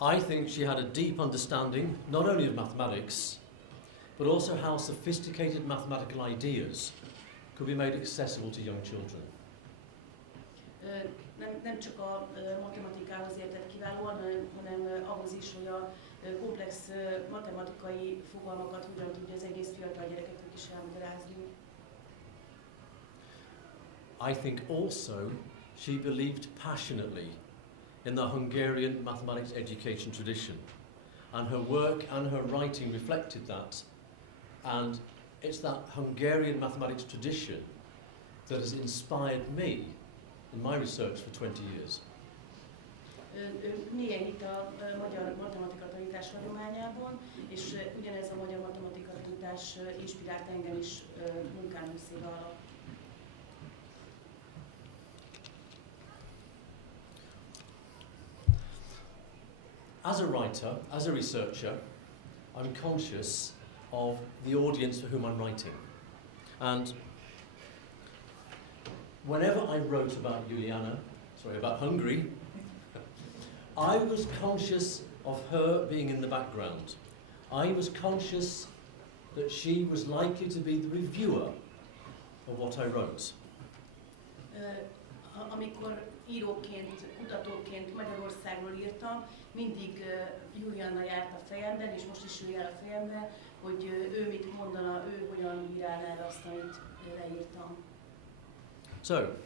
I think she had a deep understanding, not only of mathematics, but also how sophisticated mathematical ideas could be made accessible to young children. Nem csak a matematikához értett kiválóan, hanem ahhoz is, hogy a komplex matematikai fogalmakat hogyan tudja az egész fiatal gyerekeknek is elmagyarázni. I think also she believed passionately in the Hungarian mathematics education tradition, and her work and her writing reflected that, and it's that Hungarian mathematics tradition that has inspired me in my research for 20 years. Mélyen hitt a magyar matematika tanítás hagyományában, és ugyanez a magyar matematika tanítás inspirált engem is munkám 20 éve alatt. As a writer, as a researcher, I'm conscious of the audience for whom I'm writing. And whenever I wrote about about Hungary, I was conscious of her being in the background. I was conscious that she was likely to be the reviewer of what I wrote. Amikor íróként, kutatóként Magyarországról írtam, mindig Julianna járt a fejemben, és most is ő jár a fejemben, hogy ő mit mondana, ő hogyan írálná el azt, amit leírtam. So,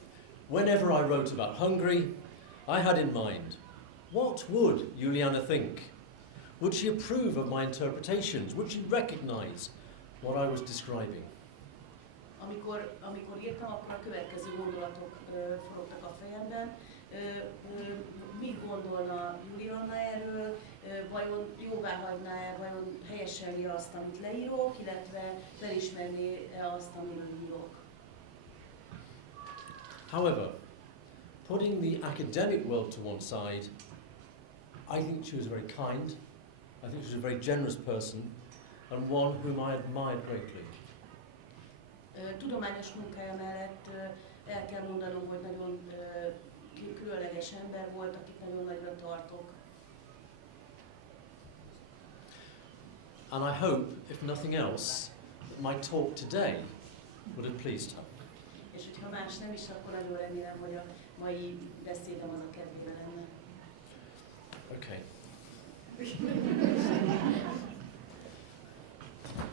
whenever I wrote about Hungary, I had in mind, what would Julianna think? Would she approve of my interpretations? Would she recognize what I was describing? Amikor írtam, akkor a következő gondolatok forogtak a fejemben. Mit gondolna Julianna erről, vajon jóváhagyná-e, vajon helyeselni azt, amit leírok, illetve felismerné-e azt, amiről írok. However, putting the academic world to one side, I think she was very kind, I think she was a very generous person, and one whom I admired greatly. Tudományos munkája mellett el kell mondanom, hogy nagyon különleges ember volt, akit nagyon nagyra tartok. And I hope, if nothing else, that my talk today would have pleased her. És hogyha más nem is, akkor nagyon remélem, hogy a mai beszédem az a kedvébe lenne. Okay.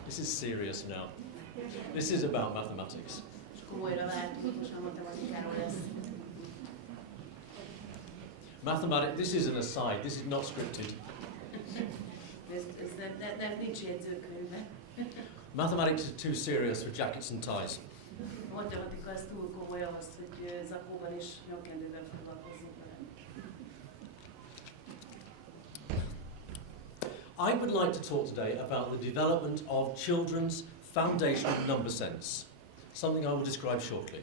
This is serious now. This is about mathematics. És komolyra váltunk, most a matematikáról lesz. Mathematics, this is an aside, this is not scripted. Ez nincs jegyzőkönyvben. Mathematics is too serious for jackets and ties. A matematika az túl komoly ahhoz, hogy zakóban és nyakkendőben foglalkozzunk vele. I would like to talk today about the development of children's foundational number sense, something I will describe shortly.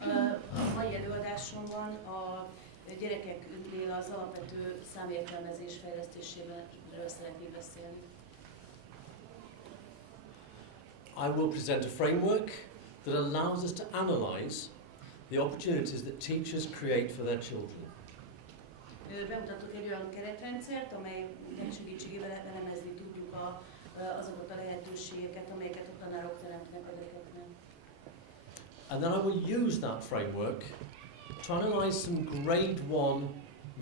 A mai előadásomban a gyerekeknél az alapvető számértelmezés fejlesztéséről szeretnék beszélni. I will present a framework that allows us to analyse the opportunities that teachers create for their children. Bemutatok egy olyan keretrendszert, amelynek segítségével elemezni tudjuk azokat a lehetőségeket, amelyeket a tanárok teremtnek a gyerekeknek. And then I will use that framework to analyse some grade 1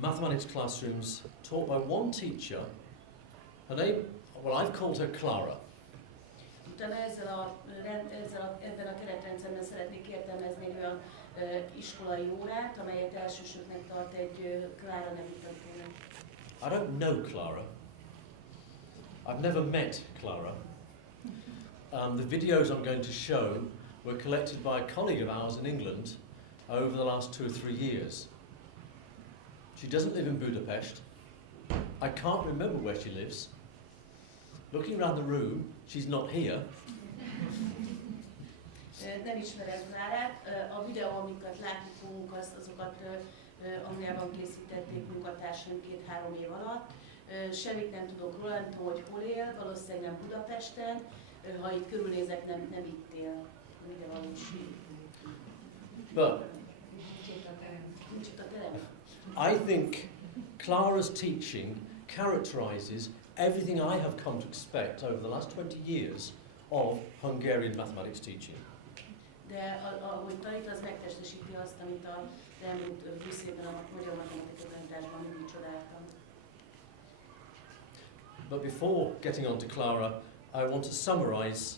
mathematics classrooms taught by one teacher. Her name, well, I've called her Clara. Utána ebben a keretrendszerben szeretnék értelmezni egy olyan iskolai órát, amelyet elsősöknek tart egy Clara nevű tanító. I don't know Clara. I've never met Clara. The videos I'm going to show were collected by a colleague of ours in England over the last 2 or 3 years. She doesn't live in Budapest. I can't remember where she lives. Looking around the room, she's not here. Nem ismerem Klárát. A videó, amiket látni fogunk, azokat Angliában készítették munkatársaim 2-3 év alatt. Semmit nem tudok róla, nem tudom, hogy hol él, valószínűleg nem Budapesten. Ha itt körülnézek, nem itt él. Ide valósít. But I think Clara's teaching characterizes everything I have come to expect over the last 20 years of Hungarian mathematics teaching. De ahogy tanít, az megtestesíti azt, amit az elmúlt 20 évben a magyar matematika tanításban mindig csodáltam. But before getting on to Clara, I want to summarize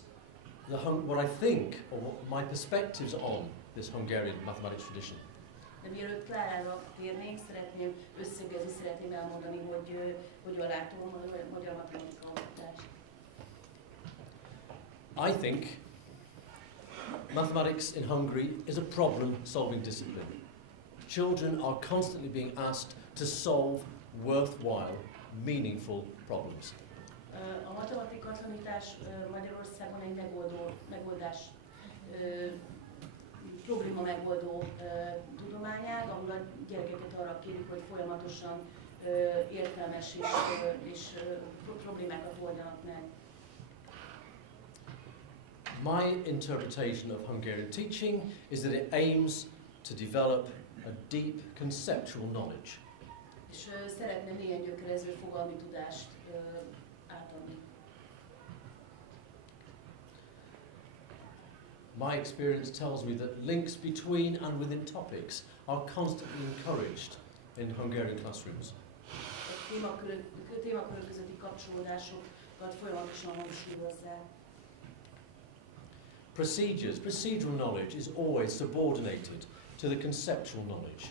what I think, or what my perspectives on this Hungarian mathematics tradition. De mielőtt Klárára térnénk, szeretném elmondani, hogy hogyan látom a magyar matematika oktatást. I think mathematics in Hungary is a problem-solving discipline. Children are constantly being asked to solve worthwhile, meaningful problems. A matematika tanítás Magyarországon egy megoldás, probléma megoldó tudományág, ahol a gyerekeket arra kérjük, hogy folyamatosan értelmes és problémákat oldanak meg. My interpretation of Hungarian teaching is that it aims to develop a deep conceptual knowledge. És szeretne mélyen gyökerező fogalmi tudást átadni. My experience tells me that links between and within topics are constantly encouraged in Hungarian classrooms. A témakörök közötti kapcsolódásokat folyamatosan hangsúlyozzák. Procedural knowledge is always subordinated to the conceptual knowledge.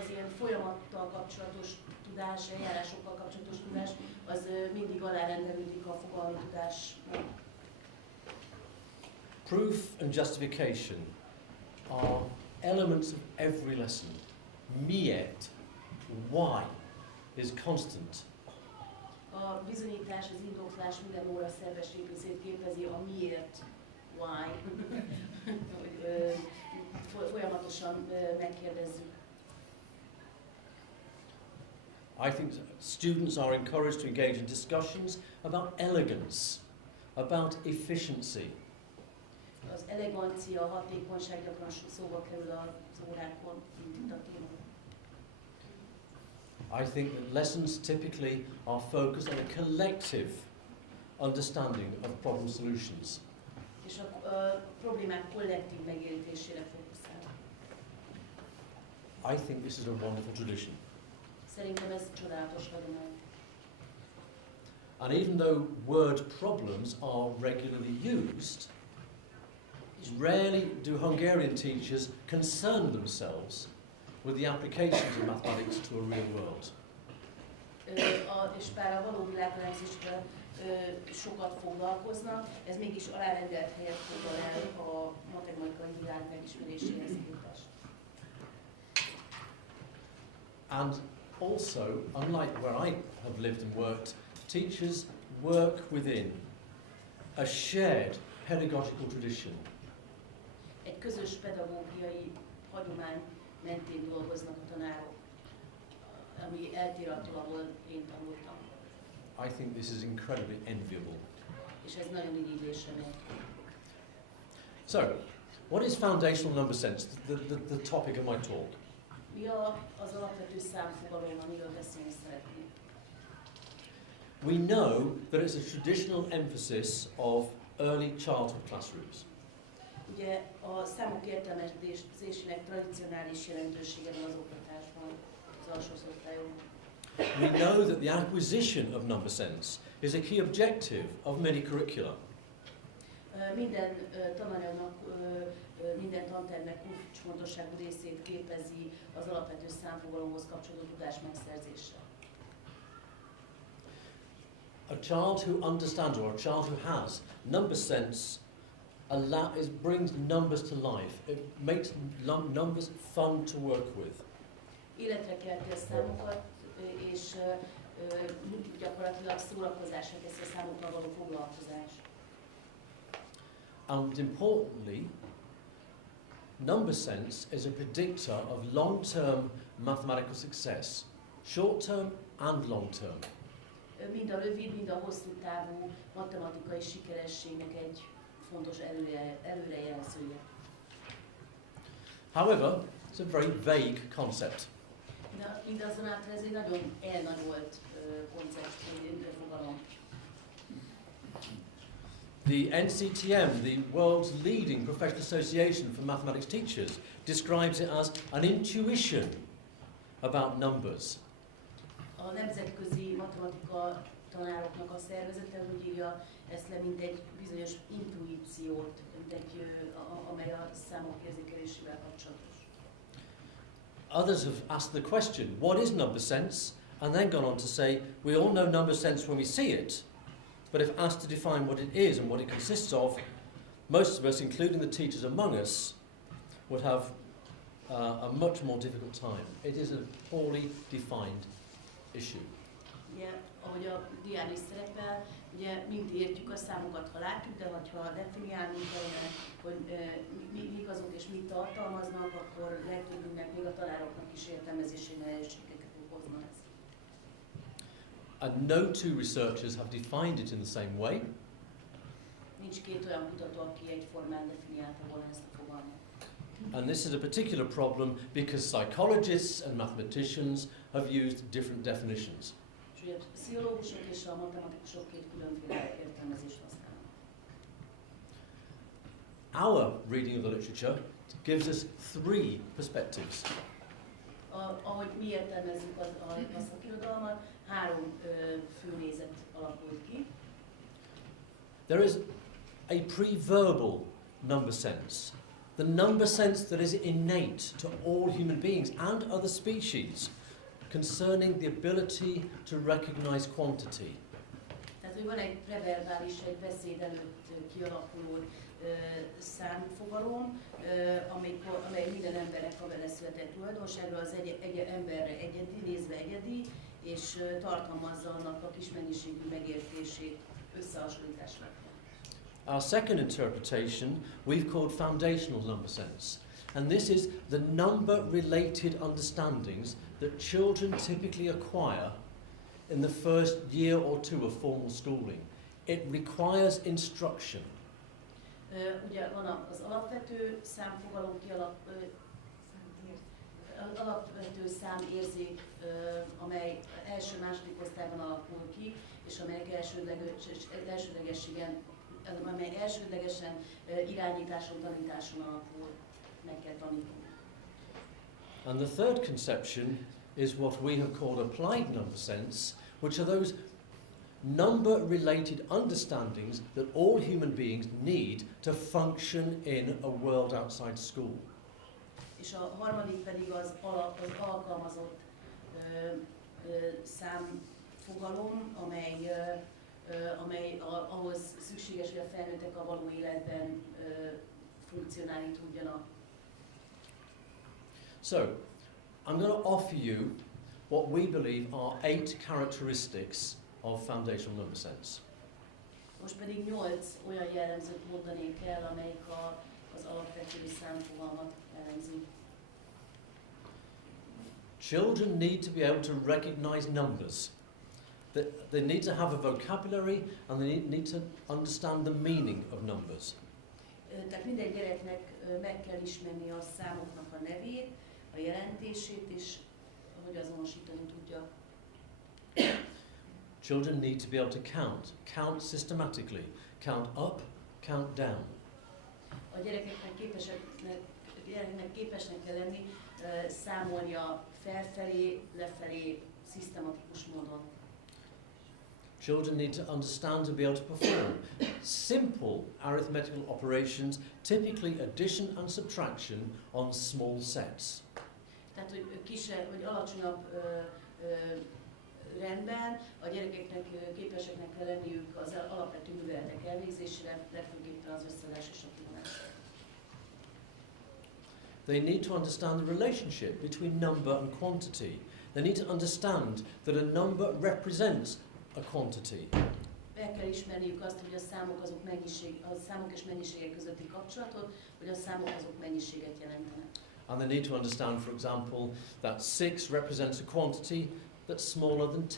Az ilyen folyamattal kapcsolatos tudás, eljárásokkal kapcsolatos tudás, az mindig alárendelődik a fogalmi tudásnak. Proof and justification are elements of every lesson. Miért, why, is constant. A bizonyítás, az indoklás minden óra szerves részét képezi, a miért, why, hogy folyamatosan megkérdezzük. I think students are encouraged to engage in discussions about elegance, about efficiency. Az elegancia, a hatékonyság gyakran szóba kerül az órákon, mint a téma. I think that lessons typically are focused on a collective understanding of problem solutions. És a problémák kollektív megértésére fókuszál. I think this is a wonderful tradition. Szerintem ez csodálatos hagyomány. And even though word problems are regularly used, rarely do Hungarian teachers concern themselves with the applications of mathematics to a real world. És bár a való világelemzésben sokat foglalkoznak, ez mégis alárendelt helyet foglal el a matematikai világ megismeréséhez képest. And also, unlike where I have lived and worked, teachers work within a shared pedagogical tradition. Egy közös pedagógiai hagyomány mentén dolgoznak a tanárok, ami eltér attól, ahol én tanultam. I think this is incredibly enviable. És ez nagyon irigyésre méltó. So, what is foundational number sense, the topic of my talk? Mi az alapvető számfogalom, amiről beszélni szeretnék? We know that it's a traditional emphasis of early childhood classrooms. Ugye a számok értelmezésének tradicionális jelentősége van az oktatásban, az alsóosztályokban. We know that the acquisition of number sense is a key objective of many curricula. Minden tananyagnak, minden tantervnek kulcsfontosságú részét képezi az alapvető számfogalomhoz kapcsolódó tudás megszerzése. A child who understands, or a child who has number sense, brings numbers to life. It makes numbers fun to work with. Életre kelti a számokat, és gyakorlatilag szórakozásra teszi a számokkal való foglalkozás. And importantly, number sense is a predictor of long-term mathematical success, short-term and long-term. Mind a rövid, mind a hosszú távú matematikai sikerességnek egy fontos előrejelzője. However, it's a very vague concept. De mindazonáltal ez egy nagyon elnagyolt koncepció, fogalom. The NCTM, the world's leading professional association for mathematics teachers, describes it as an intuition about numbers. A nemzetközi matematika tanároknak a szervezete úgy írja ezt le, mint egy bizonyos intuíciót, amely a számok érzékelésével kapcsolatos. Others have asked the question, what is number sense? And then gone on to say, we all know number sense when we see it, but if asked to define what it is and what it consists of, most of us, including the teachers among us, would have a much more difficult time. It is a poorly defined issue. Ugye, ahogy a dián is szerepel, ugye mind értjük a számokat, ha látjuk, de ha definiálnunk kellene, hogy mik azok és mit tartalmaznak, akkor legtöbbünknek, még a tanároknak is értelmezési nehézségeket okozna ez. And no two researchers have defined it in the same way. Nincs két olyan kutató, aki egyformán definiálta volna ezt a fogalmat. And this is a particular problem because psychologists and mathematicians have used different definitions. És ugye a pszichológusok és a matematikusok két különféle értelmezést használnak. Our reading of the literature gives us three perspectives. Ahogy mi értelmezzük a szakirodalmat, három fő nézet alakult ki. There is a pre-verbal number sense. The number sense that is innate to all human beings and other species concerning the ability to recognize quantity. Tehát, hogy van egy preverbális, egy beszéd előtt kialakuló számfogalom, amely minden embernek a beleszületett tulajdonságra, az emberre egyedi, nézve egyedi, és tartalmazza annak a kis mennyiségű megértését, összehasonlításra. Our second interpretation we've called foundational number sense. And this is the number-related understandings that children typically acquire in the first year or two of formal schooling. It requires instruction. Ugye van az alapvető számfogalom alapvető számérzék, amely első-második osztályban alakul ki, és amelyek elsődlegesen irányításon, tanításon alapul, meg kell tanítani. And the third conception is what we have called applied number sense, which are those number-related understandings that all human beings need to function in a world outside school. És a harmadik pedig az alkalmazott számfogalom, amely ahhoz szükséges, hogy a felnőttek a való életben funkcionálni tudjanak. So, I'm going to offer you what we believe are 8 characteristics of foundational number sense. Most pedig 8 olyan jellemzőt mondanék el, amelyik az alapvető számfogalmat jellemzi. Children need to be able to recognize numbers. They need to have a vocabulary and they need to understand the meaning of numbers. Tehát minden gyereknek meg kell ismerni a számoknak a nevét, a jelentését, és hogy azonosítani tudja. Children need to be able to count systematically, count up, count down. A gyerekeknek képesnek kell lenni számolni a felfelé, lefelé, szisztematikus módon. Children need to understand to be able to perform simple arithmetical operations, typically addition and subtraction on small sets. Tehát, hogy alacsonyabb rendben a gyerekeknek képeseknek kell lenniük az alapvető műveletek elvégzésére, legfőképpen az összeadás és a kivonás. They need to understand the relationship between number and quantity. They need to understand that a number represents a quantity. Meg kell ismerniük azt, hogy a számok és mennyiségek közötti kapcsolatot, hogy a számok azok mennyiséget jelentenek. And they need to understand, for example, that 6 represents a quantity that's smaller than 10.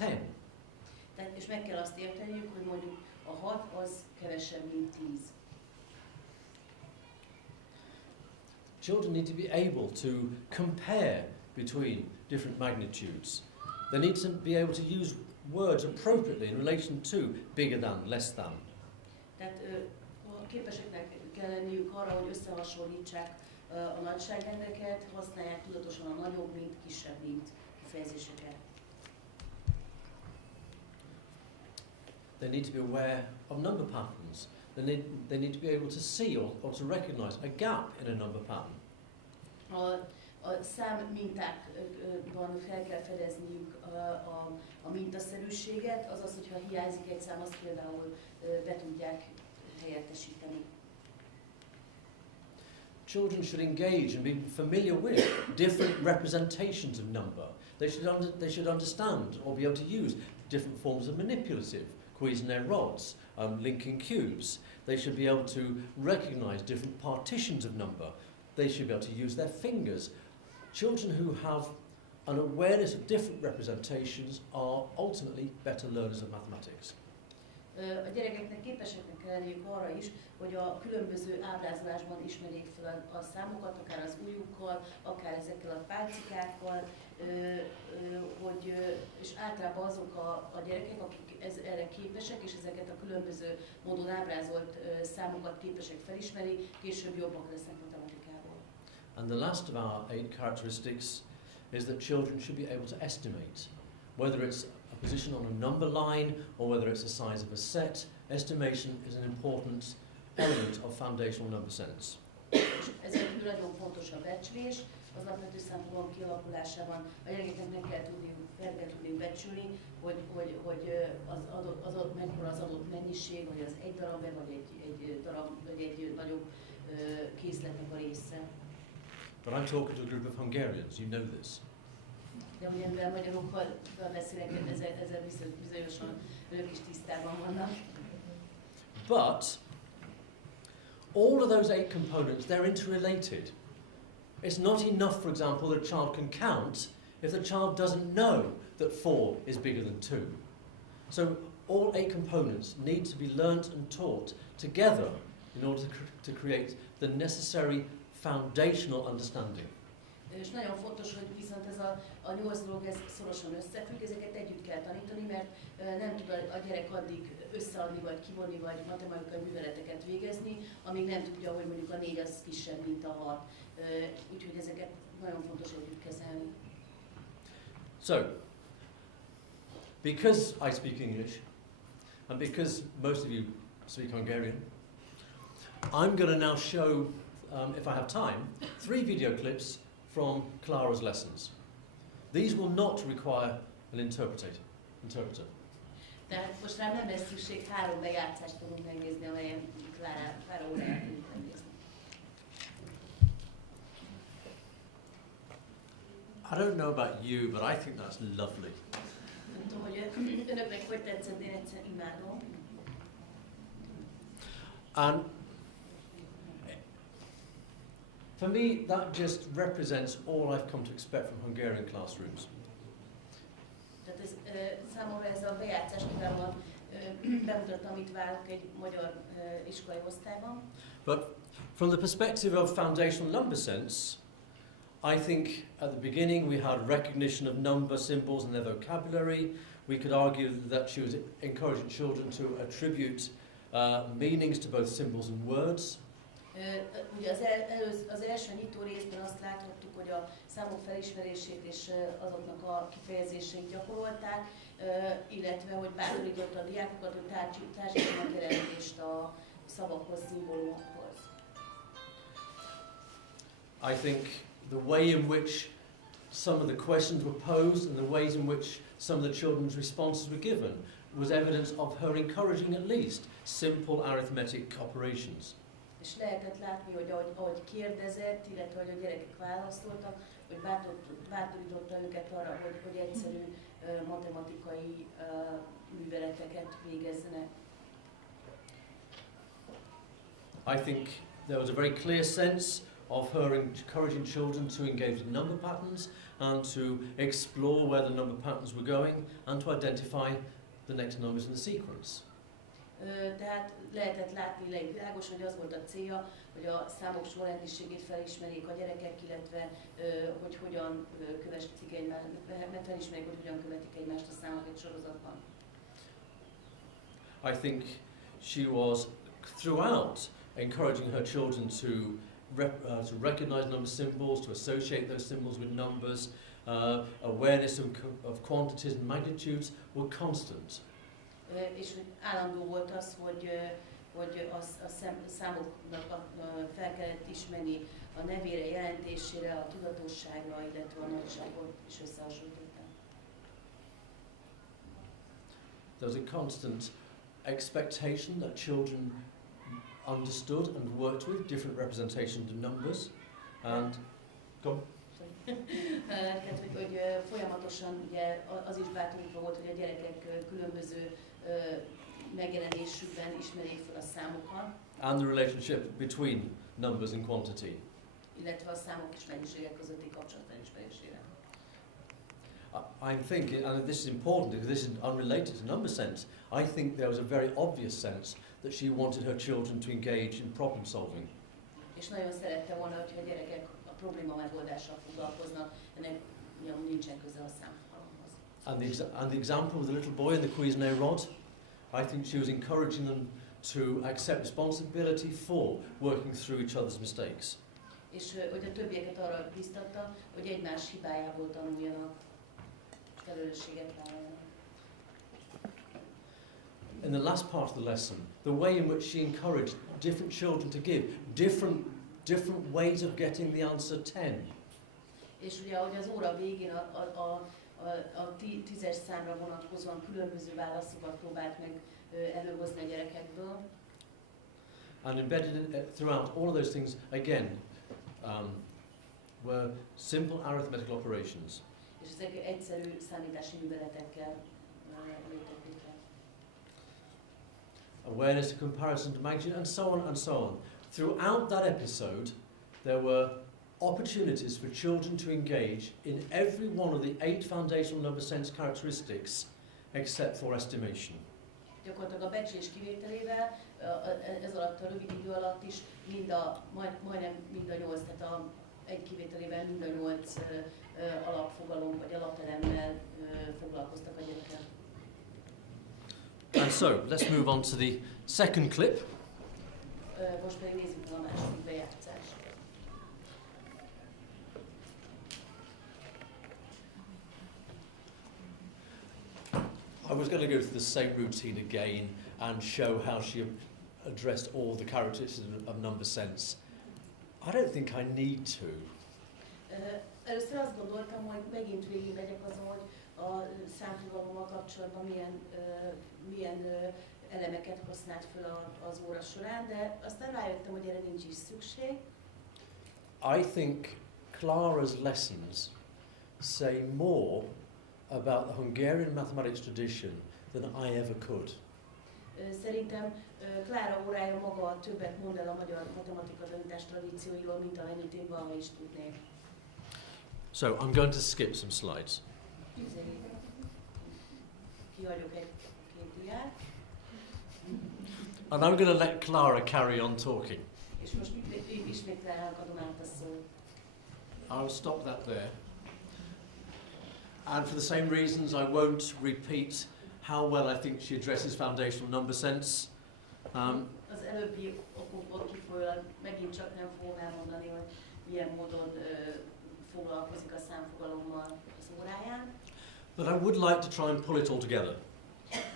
Tehát, és meg kell azt érteniük, hogy mondjuk a 6 az kevesebb, mint 10. Children need to be able to compare between different magnitudes. They need to be able to use words appropriately in relation to bigger than, less than. Tehát képeseknek kell lenniük arra, hogy összehasonlítsák a nagyságrendeket, használják tudatosan a nagyobb, mint kisebb, mint kifejezéseket. They need to be aware of number patterns. They need to be able to see or to recognize a gap in a number pattern. A szám mintákban fel kell fedezniük a mintaszerűséget, azaz, hogyha hiányzik egy szám, azt például be tudják helyettesíteni. Children should engage and be familiar with different representations of number. They should understand or be able to use different forms of manipulative, Cuisenaire rods, linking cubes. They should be able to recognize different partitions of number. They should be able to use their fingers. Children who have an awareness of different representations are ultimately better learners of mathematics. A gyerekeknek képeseknek kell lenniük arra is, hogy a különböző ábrázolásban ismerjék fel a számokat, akár az ujjukkal, akár ezekkel a pálcikákkal, és általában azok a gyerekek, akik erre képesek, és ezeket a különböző módon ábrázolt számokat képesek felismerni, később jobbak lesznek matematikából. And the last of our 8 characteristics is that children should be able to estimate, whether it's a position on a number line or whether it's the size of a set. Estimation is an important element of foundational number sense. És ezért nagyon fontos a becslés, az alapvető számfogalom kialakulásában a gyerekeknek meg kell tudni becsülni, hogy az adott mekkora az adott mennyiség, vagy az egy darab-e, vagy egy darab, vagy egy nagyobb készletnek a része. But I'm talking to a group of Hungarians, you know this. De ugye mivel magyarokkal beszélek, ezzel bizonyosan ők is tisztában vannak. But all of those 8 components, they're interrelated. It's not enough, for example, that a child can count if the child doesn't know that 4 is bigger than 2. So all 8 components need to be learnt and taught together in order to create the necessary foundational understanding. És nagyon fontos, hogy viszont ez a 8 dolog ez szorosan összefügg, ezeket együtt kell tanítani, mert nem tud a gyerek addig összeadni, vagy kivonni, vagy matematikai műveleteket végezni, amíg nem tudja, hogy mondjuk a 4 az kisebb, mint a 6. Úgyhogy ezeket nagyon fontos együtt kezelni. So, because I speak English, and because most of you speak Hungarian, I'm going to now show, if I have time, 3 video clips from Clara's lessons. These will not require an interpreter. Tehát most rám nem lesz szükség, 3 bejátszást fogunk megnézni, amelyen Clara óráját tudjuk megnézni. I don't know about you, but I think that's lovely. Nem tudom, hogy önöknek hogy tetszett, én egyszer imádom. And for me, that just represents all I've come to expect from Hungarian classrooms. Tehát számomra ez a bejátszás kiválóan bemutatta, amit várok egy magyar iskolai osztályban. But from the perspective of foundational number sense, I think at the beginning we had recognition of number symbols and their vocabulary. We could argue that she was encouraging children to attribute meanings to both symbols and words. Ugye az első nyitó részben azt láthattuk, hogy a számok felismerését és azoknak a kifejezéseit gyakorolták, illetve hogy bátorította a diákokat, hogy társítsanak jelentést a szavakhoz, szimbólumokhoz. I think the way in which some of the questions were posed and the ways in which some of the children's responses were given was evidence of her encouraging at least simple arithmetic operations. És lehetett látni, hogy ahogy kérdezett, illetve hogy a gyerekek válaszoltak, hogy bátorította őket arra, hogy egyszerű matematikai műveleteket végezzenek. I think there was a very clear sense of her encouraging children to engage in number patterns and to explore where the number patterns were going and to identify the next numbers in the sequence. Tehát lehetett látni, világos, hogy az volt a célja, hogy a számok sorrendiségét felismerjék a gyerekek, illetve hogy hogyan követik egymást, felismerjék, hogy hogyan követik egymást a számok egy sorozatban. I think she was throughout encouraging her children to recognize number symbols, to associate those symbols with numbers. Awareness of quantities and magnitudes were constant. És állandó volt az, hogy a számoknak fel kellett ismerni a nevére, jelentésére, a tudatosságra, illetve a nagyságot is összehasonlították. There was a constant expectation that children understood and worked with different representations of numbers, and tehát, hogy folyamatosan ugye az is bátorítva volt, hogy a gyerekek különböző megjelenésükben ismerjék fel a számokat. And the relationship between numbers and quantity. Illetve a számok és mennyiségek közötti kapcsolat felismerésére. I'm thinking, and this is important because this is unrelated to number sense, I think there was a very obvious sense that she wanted her children to engage in problem solving. És nagyon szerette volna, hogy a gyerekek a probléma megoldással foglalkoznak, ennek ugyanúgy nincsen köze a számfogalomhoz. And the example of the little boy in the Cuisinart rod, I think she was encouraging them to accept responsibility for working through each other's mistakes. És hogy a többieket arra biztatta, hogy egymás hibájából tanuljanak, felelősséget vállaljanak. In the last part of the lesson, the way in which she encouraged different children to give different ways of getting the answer 10. És ugye, ahogy az óra végén a 10-es számra vonatkozóan különböző válaszokat próbált meg előhozni a gyerekekből. And embedded throughout all of those things, again, were simple arithmetical operations. És ezek egyszerű számítási műveletekkel léptek létre. Awareness, comparison to magnitude, and so on and so on. Throughout that episode, there were opportunities for children to engage in every one of the 8 foundational number sense characteristics, except for estimation. Gyakorlatilag a becslés kivételével ez alatt a rövid idő alatt is majdnem mind a 8, tehát egy kivételével mind a 8 alapfogalom vagy alapelemmel foglalkoztak a gyerekek. And so, let's move on to the second clip. Most pedig nézzük a második bejátszást. I was going to go through the same routine again and show how she addressed all the characteristics of number sense. I don't think I need to. Először azt gondoltam, hogy megint végigmegyek azon, hogy a számfogalommal kapcsolatban milyen elemeket használt fel az óra során, de aztán rájöttem, hogy erre nincs is szükség. I think Clara's lessons say more about the Hungarian mathematics tradition than I ever could. Szerintem Klára órája maga többet mond el a magyar matematika tanítás tradícióiról, mint amennyit én valaha is tudnék. So I'm going to skip some slides. Kihagyok egy-két diát. And I'm going to let Clara carry on talking. És most ismét Klárának adom át a szót. I'll stop that there. And for the same reasons, I won't repeat how well I think she addresses foundational number sense. Az előbbi okokból kifolyólag megint csak nem fogom elmondani, hogy milyen módon foglalkozik a számfogalommal az óráján. But I would like to try and pull it all together.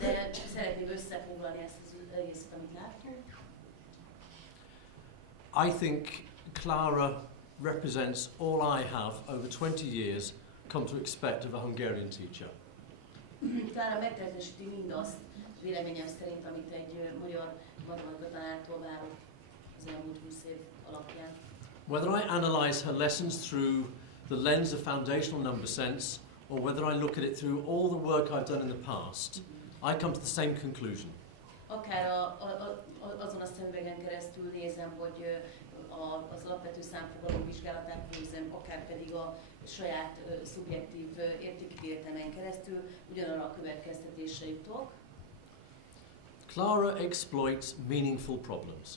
De szeretném összefoglalni ezt az egészet, amit láttunk. I think Clara represents all I have over 20 years come to expect of a Hungarian teacher. Klára megtestesíti mindazt, véleményem szerint, amit egy magyar matematika tanártól várok az elmúlt 20 év alapján. Whether I analyse her lessons through the lens of foundational number sense, or whether I look at it through all the work I've done in the past, I come to the same conclusion. Akár azon a szemüvegen keresztül nézem, hogy az alapvető számfogalom vizsgálatát nézem, akár pedig a saját szubjektív értékítéletemen keresztül ugyanarra a következtetésre jutok. Clara exploits meaningful problems.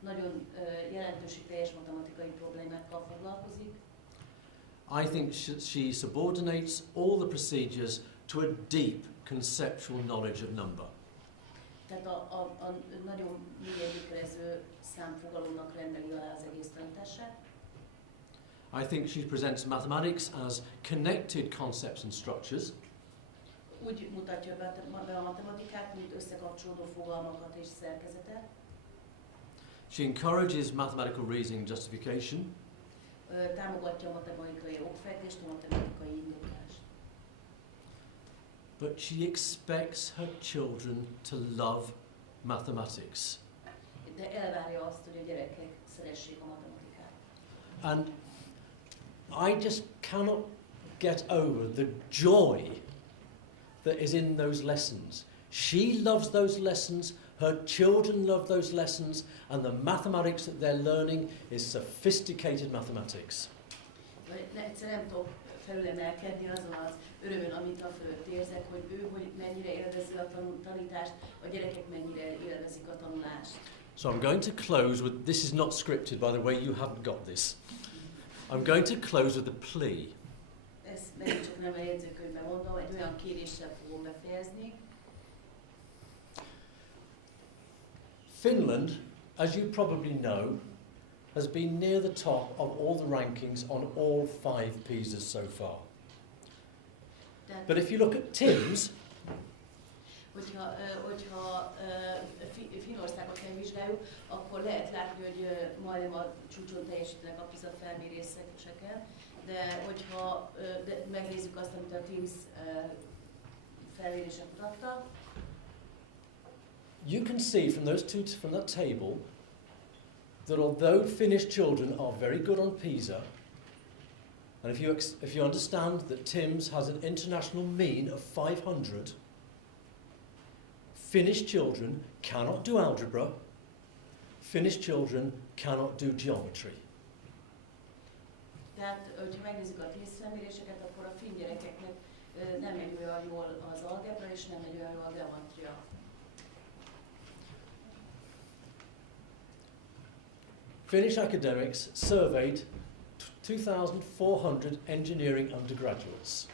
Nagyon jelentőségteljes matematikai problémákkal foglalkozik. I think she subordinates all the procedures to a deep conceptual knowledge of number. Tehát a nagyon mélyen gyökerező számfogalomnak rendeli alá az egész tanítását. I think she presents mathematics as connected concepts and structures. Úgy mutatja be a matematikát, mint összekapcsolódó fogalmakat és szerkezetet. She encourages mathematical reasoning and justification. Támogatja a matematikai okfejtést, a matematikai indoklást. But she expects her children to love mathematics. De elvárja azt, hogy a gyerekek szeressék a matematikát. And I just cannot get over the joy that is in those lessons. She loves those lessons, her children love those lessons, and the mathematics that they're learning is sophisticated mathematics. Egyszer nem tudok felülemelkedni azon az örömön, amit a fölött érzek, hogy ő hogy mennyire élvezi a tanítást, a gyerekek mennyire élvezik a tanulást. So I'm going to close with, this is not scripted by the way, you haven't got this. I'm going to close with a plea. Ezt megint csak nem a jegyzőkönyvben mondom, egy olyan kéréssel fogom befejezni. Finland, as you probably know, has been near the top of all the rankings on all 5 PISAs so far. But if you look at Tim's, hogyha Finnországot megvizsgáljuk, akkor lehet látni, hogy majdnem a csúcson teljesítenek a PISA felméréseken, de hogyha megnézzük azt, amit a Tim's felmérések mutattak, you can see from from that table that although Finnish children are very good on PISA, and if you understand that Tim's has an international mean of 500, Finnish children cannot do algebra, Finnish children cannot do geometry. Tehát, hogyha megnézzük a TIMSZ felméréseket, akkor a finn gyerekeknek nem megy olyan jól az algebra, és nem megy olyan jól a geometria. Finnish academics surveyed 2,400 engineering undergraduates.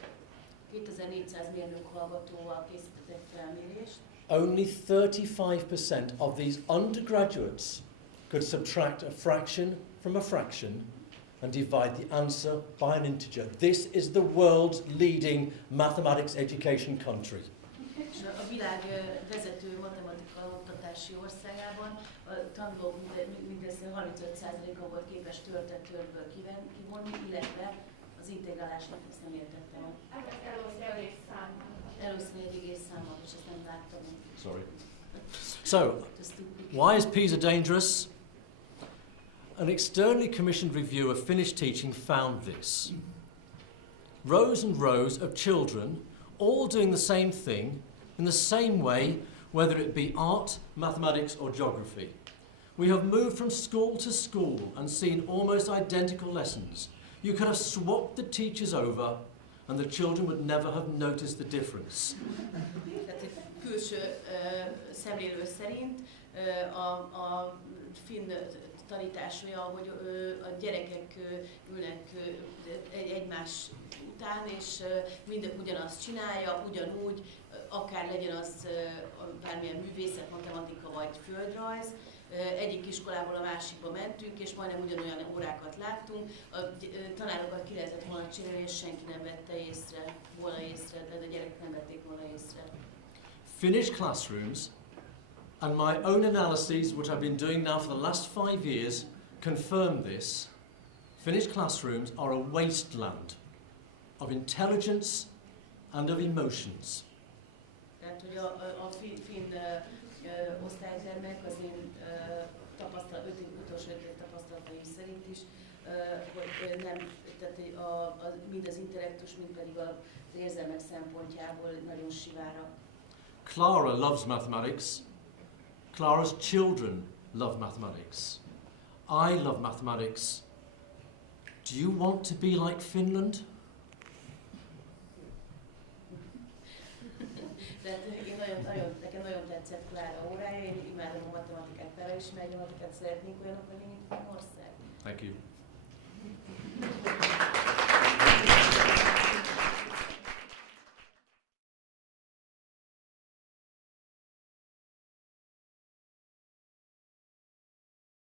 2400 mérnök hallgatóval készítettek felmérést. Only 35% of these undergraduates could subtract a fraction from a fraction and divide the answer by an integer. This is the world's leading mathematics education country. A világ vezető matematika oktatási országában a tanulók mindössze 35%-a volt képes töltött törből kivonni, illetve az integrálásnak ezt nem értette meg. Először egy egész számmal, és ezt nem láttam. Sorry. So, why is PISA dangerous? An externally commissioned review of Finnish teaching found this. Rows and rows of children all doing the same thing in the same way, whether it be art, mathematics or geography. We have moved from school to school and seen almost identical lessons. You could have swapped the teachers over and the children would never have noticed the difference. Külső szemlélő szerint a finn tanítás olyan, hogy a gyerekek ülnek egymás után, és mindegyik ugyanazt csinálja, ugyanúgy, akár legyen az bármilyen művészet, matematika vagy földrajz. Egyik iskolából a másikba mentünk, és majdnem ugyanolyan órákat láttunk. A tanárokat ki lehetett volna csinálni, és senki nem vette volna észre, de a gyerekek nem vették volna észre. Finnish classrooms, and my own analyses, which I've been doing now for the last 5 years, confirm this. Finnish classrooms are a wasteland of intelligence and of emotions. Tehát, hogy a finn osztálytermek az én utolsó 5 év tapasztalataim szerint is, hogy nem, tehát mind az intellektus, mind pedig az érzelmek szempontjából nagyon sivára. Clara loves mathematics. Clara's children love mathematics. I love mathematics. Do you want to be like Finland? Nekem nagyon tetszett tetszett Klára órája, én imádom a matematikát, Klára is, mert a matematikát szeretnék olyanok, hogy én